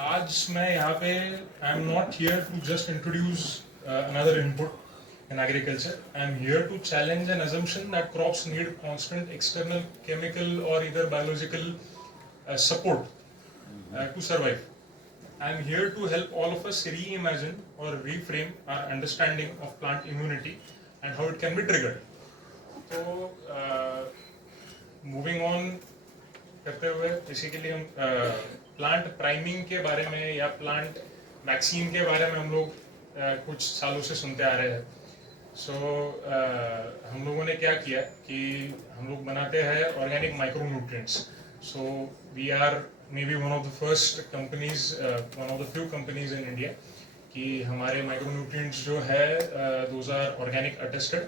आज मैं यहाँ पे I am not here to just introduce another input in agriculture. I am here to challenge an assumption that crops need constant external chemical or either biological support to survive. I am here to help all of us reimagine or reframe our understanding of plant immunity and how it can be triggered. So, moving on करते हुए basically हम plant priming के बारे में या plant vaccine के बारे में हम लोग कुछ सालों से सुनते आ रहे हैं. सो हम लोगों ने क्या किया कि हम लोग बनाते हैं organic micro nutrients. So we are maybe one of the first companies, one of the few companies in India कि हमारे माइक्रो न्यूट्रिएंट्स जो है those are organic attested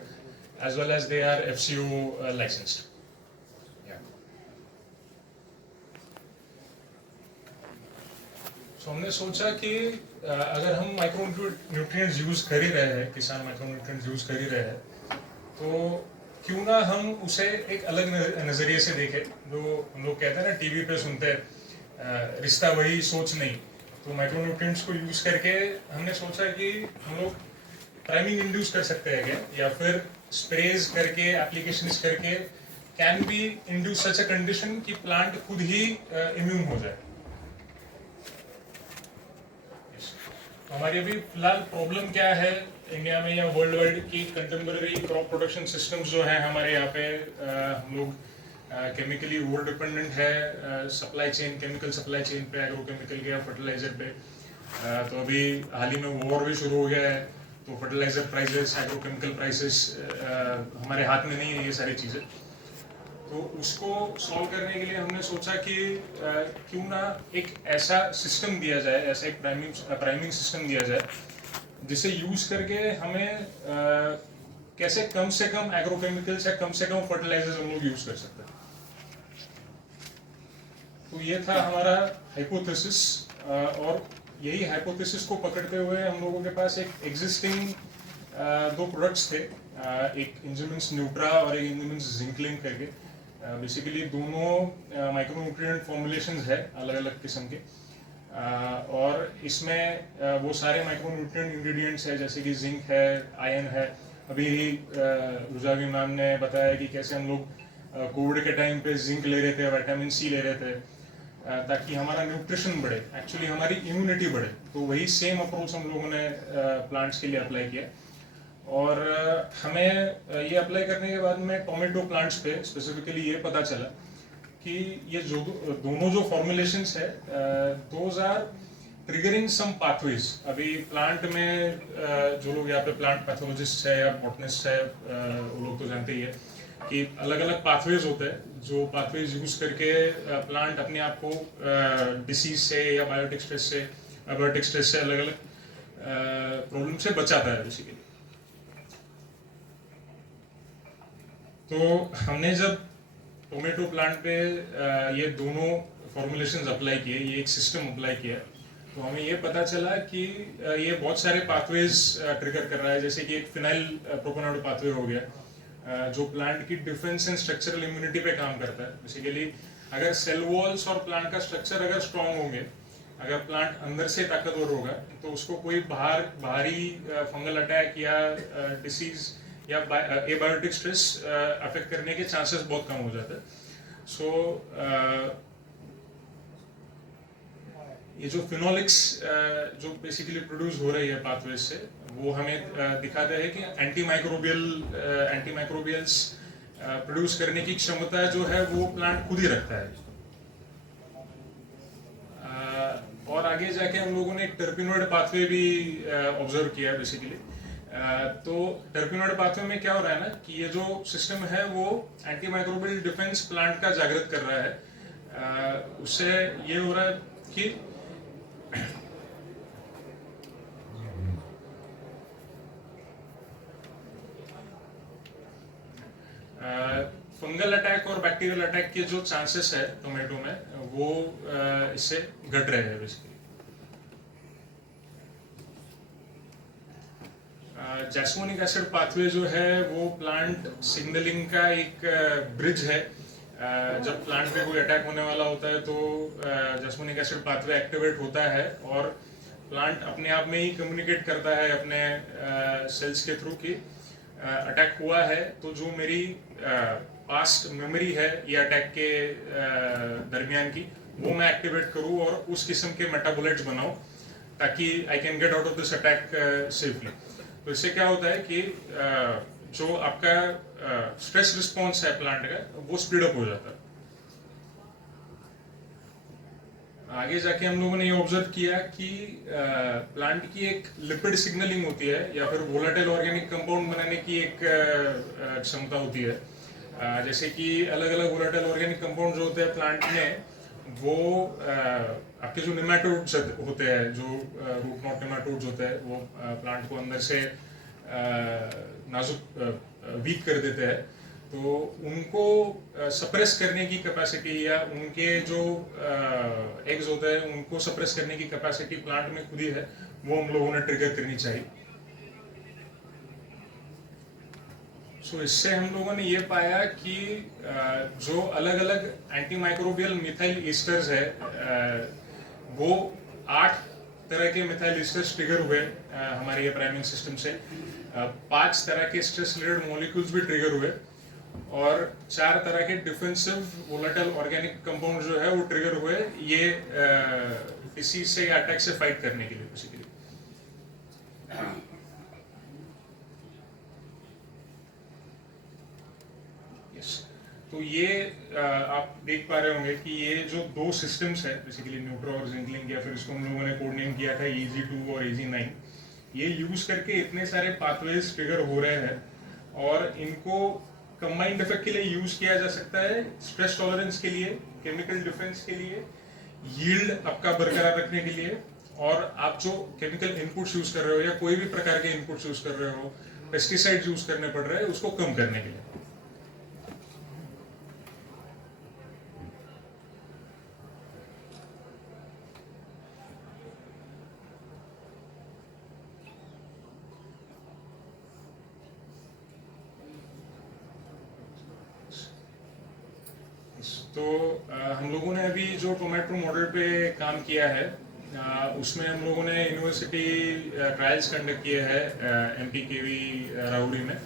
as well as they are FCO licensed. तो हमने सोचा कि अगर हम माइक्रो न्यूट्रिएंट्स यूज़ कर ही रहे हैं, किसान माइक्रो न्यूट्रिएंट्स यूज़ कर ही रहे हैं, तो क्यों ना हम उसे एक अलग नज़रिए से देखें. जो हम लोग कहते हैं ना, टीवी पे सुनते हैं रिश्ता वही सोच नहीं. तो माइक्रो न्यूट्रिएंट्स को यूज़ करके हमने सोचा कि हम लोग प्राइमिंग इंड्यूस कर सकते हैं क्या, या फिर स्प्रेज करके एप्लीकेशंस करके can be induce such a condition कि प्लांट खुद ही इम्यून हो जाए. हमारी अभी फिलहाल प्रॉब्लम क्या है इंडिया में या वर्ल्ड वाइड की कंटेम्पररी क्रॉप प्रोडक्शन सिस्टम्स जो है हमारे यहाँ पे, हम लोग केमिकली ओवर डिपेंडेंट है supply chain, chemical supply chain पे, एग्रोकेमिकल के या फर्टिलाइजर पे. तो अभी हाल ही में वॉर भी शुरू हो गया है, तो फर्टिलाइजर प्राइसेस, एग्रोकेमिकल प्राइसेस हमारे हाथ में नहीं है ये सारी चीज़ें. तो उसको सॉल्व करने के लिए हमने सोचा कि क्यों ना एक ऐसा सिस्टम दिया जाए, ऐसा एक प्राइमिंग सिस्टम दिया जाए जिसे यूज करके हमें कैसे कम से कम एग्रोकेमिकल्स या कम से कम फर्टिलाइजर्स हम लोग यूज कर सकते हैं. तो ये था हमारा हाइपोथेसिस, और यही हाइपोथेसिस को पकड़ते हुए हम लोगों के पास एक एग्जिस्टिंग दो प्रोडक्ट्स थे, एक इंजुमिन्स न्यूट्रा और एक इंजुमिन्स जिंकलिंग करके. बेसिकली दोनों माइक्रो न्यूट्रिएंट फॉर्मुलेशंस है अलग अलग किस्म के, और इसमें वो सारे माइक्रो न्यूट्रिएंट इंग्रेडिएंट्स है जैसे कि जिंक है, आयरन है. अभी रुजावी मैम ने बताया कि कैसे हम लोग कोविड के टाइम पे जिंक ले रहे थे, विटामिन C ले रहे थे ताकि हमारा न्यूट्रिशन बढ़े, एक्चुअली हमारी इम्यूनिटी बढ़े. तो वही सेम अप्रोच हम लोगों ने प्लांट्स के लिए अप्लाई किया. और हमें ये अप्लाई करने के बाद में टोमेटो प्लांट्स पे स्पेसिफिकली ये पता चला कि ये जो दोनों जो फॉर्मुलेशंस है those are triggering some pathways. अभी प्लांट में जो लोग यहाँ पे प्लांट पैथोलॉजिस्ट है या बॉटनिस्ट है वो लोग तो जानते ही है कि अलग अलग पाथवेज होते हैं, जो पाथवेज यूज करके प्लांट अपने आप को डिसीज से या बायोटिक स्ट्रेस से, एबायोटिक स्ट्रेस से अलग अलग प्रॉब्लम से बचाता है बेसिकली. तो हमने जब टोमेटो प्लांट पे ये दोनों फॉर्मुलेशंस अप्लाई किए, ये एक सिस्टम अप्लाई किया, तो हमें ये पता चला कि ये बहुत सारे पाथवेज ट्रिगर कर रहा है. जैसे कि एक फिनाइल प्रोपेनॉइड पाथवे हो गया जो प्लांट की डिफेंस एंड स्ट्रक्चरल इम्यूनिटी पे काम करता है. बेसिकली अगर सेल वॉल्स और प्लांट का स्ट्रक्चर अगर स्ट्रांग होंगे, अगर प्लांट अंदर से ताकतवर होगा, तो उसको कोई बाहरी फंगल अटैक या डिसीज या एबायोटिक स्ट्रेस अफेक्ट करने के चांसेस बहुत कम हो जाते हैं. सो ये जो फिनोलिक्स जो बेसिकली प्रोड्यूस हो रही है पाथवेज से, वो हमें दिखाता है कि एंटीमाइक्रोबियल्स प्रोड्यूस करने की क्षमता जो है वो प्लांट खुद ही रखता है. और आगे जाके हम लोगों ने एक टर्पिनोइड पाथवे भी ऑब्जर्व किया बेसिकली. तो टर्पिनोइड पाथवे में क्या हो रहा है ना कि ये जो सिस्टम है वो एंटीमाइक्रोबियल डिफेंस प्लांट का जागृत कर रहा है. उससे ये हो रहा है कि फंगल अटैक और बैक्टीरियल अटैक के जो चांसेस है टोमेटो में वो इससे घट रहे हैं बेसिकली. जैस्मोनिक एसिड पाथवे जो है वो प्लांट सिग्नलिंग का एक ब्रिज है जब प्लांट पे कोई अटैक होने वाला होता है तो जैस्मिनिक एसिड पाथवे एक्टिवेट होता है और प्लांट अपने आप में ही कम्युनिकेट करता है अपने सेल्स के थ्रू कि अटैक हुआ है, तो जो मेरी पास्ट मेमोरी है ये अटैक के दरमियान की, वो मैं एक्टिवेट करूँ और उस किस्म के मेटाबोलाइट्स बनाऊँ ताकि I can get out of this attack safely. तो इससे क्या होता है कि जो आपका स्ट्रेस रिस्पॉन्स है प्लांट का वो स्पीड अप हो जाता है। आगे जाके हम लोगों ने ये ऑब्जर्व किया कि प्लांट की एक लिपिड सिग्नलिंग होती है या फिर वोलेटाइल ऑर्गेनिक कंपाउंड बनाने की एक क्षमता होती है। जैसे कि अलग अलग वोलेटाइल ऑर्गेनिक कंपाउंड जो होते हैं प्लांट में, वो आपके जो नेमाटोड्स होते हैं, जो रूट नॉट नेमाटोड्स होते हैं, वो प्लांट को अंदर से नाजुक वीक कर देते हैं। तो उनको सप्रेस करने की कैपेसिटी या उनके जो एग्स होते हैं उनको सप्रेस करने की कैपेसिटी प्लांट में खुद ही है, वो हम लोगों ने ट्रिगर करनी चाहिए। सो इससे हम लोगों ने ये पाया कि जो अलग अलग एंटी माइक्रोबियल मिथाइल ईस्टर्स है, वो 8 तरह के मिथाइल ईस्टर्स ट्रिगर हुए हमारे ये प्राइमिंग सिस्टम से। 5 तरह के स्ट्रेस रिलेटेड मॉलिक्यूल्स भी ट्रिगर हुए और 4 तरह के डिफेंसिव वोलेटाइल ऑर्गेनिक कंपाउंड जो है वो ट्रिगर हुए, ये डिसीज से या अटैक से फाइट करने के लिए बेसिकली। तो ये आप देख पा रहे होंगे कि ये जो 2 सिस्टम्स है बेसिकली न्यूट्रा और जिंकलिंग, या फिर इसको हम लोगों ने कोड नेम किया था EG2 और EG9, ये यूज करके इतने सारे पाथवेज ट्रिगर हो रहे हैं और इनको कंबाइंड इफेक्ट के लिए यूज किया जा सकता है, स्ट्रेस टॉलरेंस के लिए, केमिकल डिफेंस के लिए, यील्ड आपका बरकरार रखने के लिए, और आप जो केमिकल इनपुट्स यूज कर रहे हो या कोई भी प्रकार के इनपुट्स यूज कर रहे हो, पेस्टिसाइड्स यूज करने पड़ रहे हैं, उसको कम करने के लिए। तो हम लोगों ने अभी जो टोमेटो मॉडल पे काम किया है, उसमें हम लोगों ने यूनिवर्सिटी ट्रायल्स कंडक्ट किए हैं MPKV राउरी में,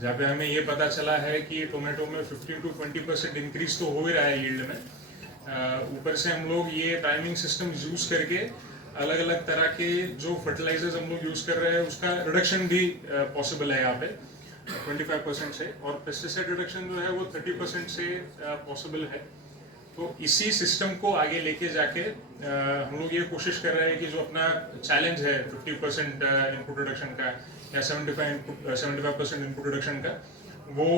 जहाँ पे हमें ये पता चला है कि टोमेटो में 15 to 20% इंक्रीज तो हो ही रहा है यील्ड में। ऊपर से हम लोग ये टाइमिंग सिस्टम यूज करके अलग अलग तरह के जो फर्टिलाइजर्स हम लोग यूज कर रहे हैं उसका रिडक्शन भी पॉसिबल है यहाँ पे 25% से, और पेस्टिसाइड रिडक्शन जो है वो 30% से पॉसिबल है। तो इसी सिस्टम को आगे लेके जाके हम लोग ये कोशिश कर रहे हैं कि जो अपना चैलेंज है 50% इनपुट रिडक्शन का या 75% इनपुट रिडक्शन का, वो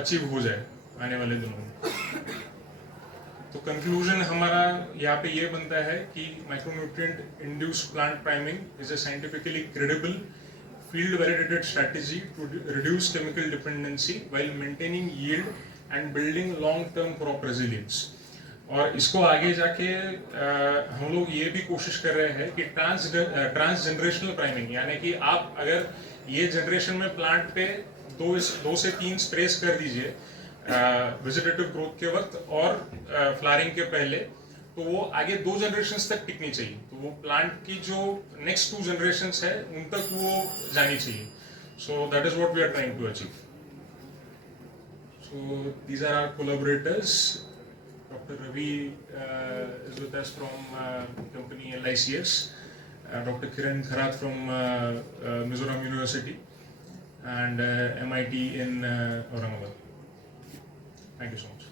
अचीव हो जाए आने वाले दिनों में। तो कंक्लूजन हमारा यहाँ पे ये बनता है कि micronutrient induced plant priming is a scientifically credible field validated strategy to reduce chemical dependency while maintaining yield and building long term crop resilience। और इसको आगे जाके हम लोग ये भी कोशिश कर रहे हैं कि ट्रांसजेनरेशनल प्राइमिंग, यानी कि आप अगर ये जनरेशन में प्लांट पे 2 से 3 स्प्रेस कर दीजिए वेजिटेटिव ग्रोथ के वक्त और फ्लावरिंग के पहले, तो वो आगे 2 जनरेशंस तक टिकनी चाहिए। तो वो प्लांट की जो नेक्स्ट 2 जनरेशंस है उन तक वो जानी चाहिए। So that is what we are trying to achieve. So these are our collaborators. Dr. Ravi is with us from company LICS, Dr. Kiran Kharath from Mizoram University, and MIT in Aurangabad. Thank you so much.